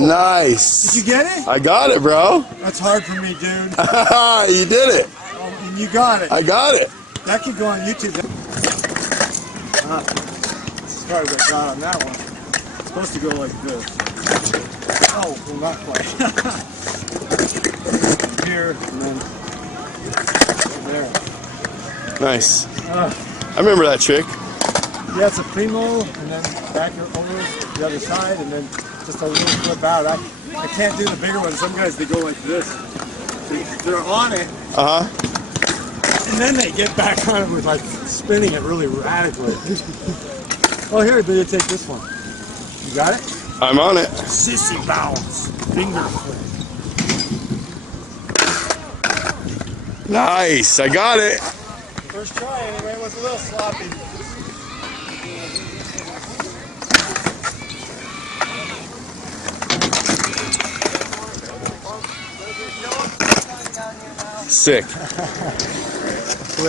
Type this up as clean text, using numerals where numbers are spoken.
Nice. Did you get it? I got it, bro. That's hard for me, dude. You did it. And you got it. I got it. That could go on YouTube. As far as I got on that one. It's supposed to go like this. Oh, well, not quite. Here, and then there. Nice. I remember that trick. Yeah, it's a primo, and then back over the other side, and then just a little flip out. I can't do the bigger one. Some guys, they go like this. They're on it. Uh-huh. And then they get back on it with like spinning it really radically. Oh, here, you take this one. You got it? I'm on it. Sissy bounce. Finger flip. Nice. I got it. First try anyway, it was a little sloppy. Sick.